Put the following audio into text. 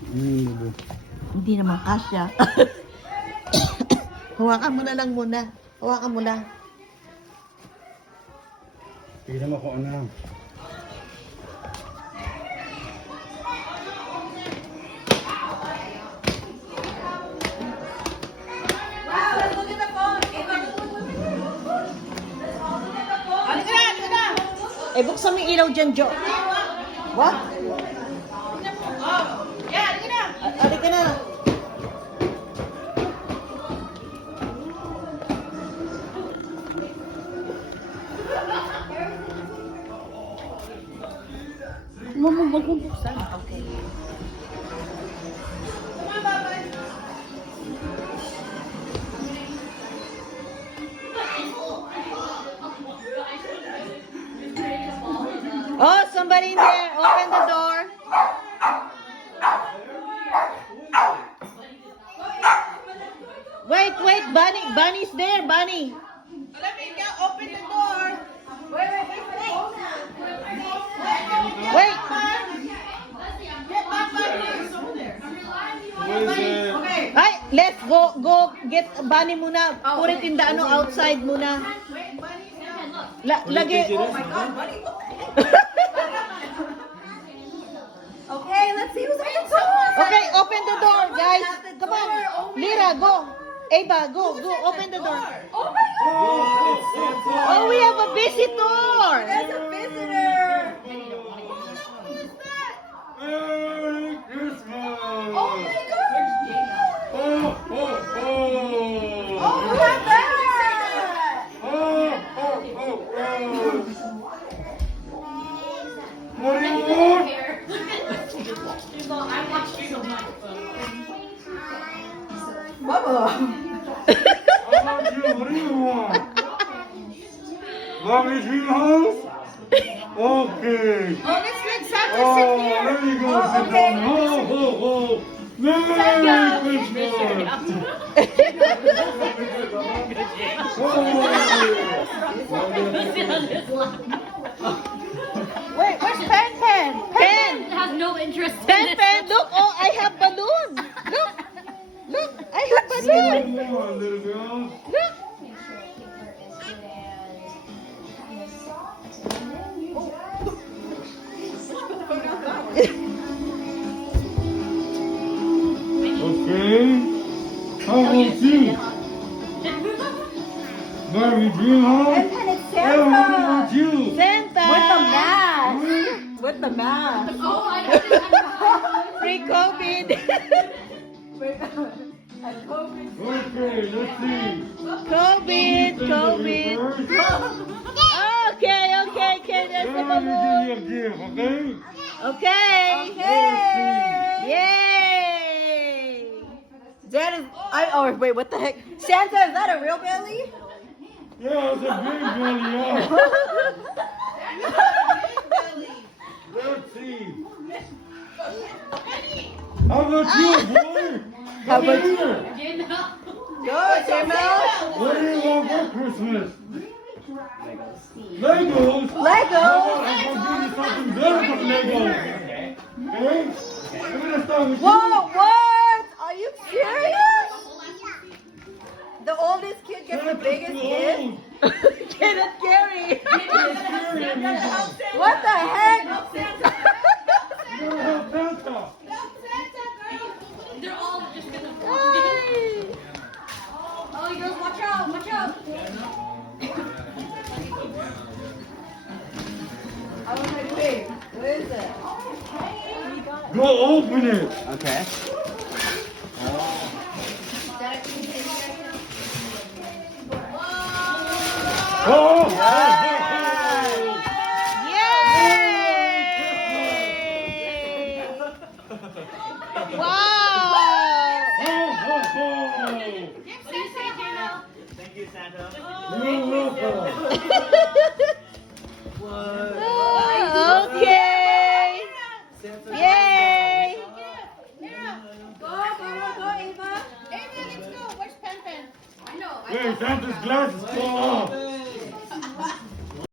Bubo. Hindi naman kasya. Hawakan mo na lang muna. Hawakan mo lang. Tignan mo kung ano lang. Eh, buksan mo yung ilaw dyan, Jo. What? Halika na. Huwag mo buksan. Okay. Oh, somebody in there. Open the door. Wait, Bunny. Bunny's there, Bunny. Open the door. Wait. Wait. Okay. Ay, let's go get Bunny muna. Put it in the outside muna. Lagi. Oh my God, buddy. Okay, let's see who's at the door. Okay, open the door, guys. Come on. Lira, go. Ava, go. Open the door. Oh my God. Oh, we have a visitor. There's a visitor. Merry Christmas! Oh my God. Oh! Oh, who had that? Oh! What do you want? Bubba. What do you want? Mommy Treehouse? Okay. Oh, let's let Santa Oh, sit here. there you go. Oh, Sit okay. down. Oh. Merry Wait, where's Pen? Pen has no interest in Pen, it. Pen, look. Oh, I have balloon. Look, I have balloon. Come on, little girl. Look. Okay. How about you? Mary Greenhouse? And it's Yeah, what Santa. about you? Santa. With the mask. With the mask. Oh, I know. Free COVID. And COVID. Okay, let's see. COVID. Okay, that's the Let me balloon. give you a gift, okay? Okay. Yay! Yay. That is. Wait, what the heck? Santa, is that a real belly? Yeah, it's a big belly, yeah. Let's see. How about you, boy? How about you? Go, Samuel. What do you want for Christmas? Legos? Legos. I'm gonna give you something better than Legos. Okay? We're gonna start with Whoa, what? Are you serious? The oldest kid gets the biggest gift? Kenneth Gary. What the heck? You're gonna have Santa. They're all just gonna. Hi. Oh, girls, watch out! I was like, wait, what is it? Go open it. Okay. Oh! Yay! Wow! Thank you, Santa. You're welcome. Okay. Yay! Go, Ava. Ava, let's go. Where's Pen? I know. Wait, Santa's glasses fall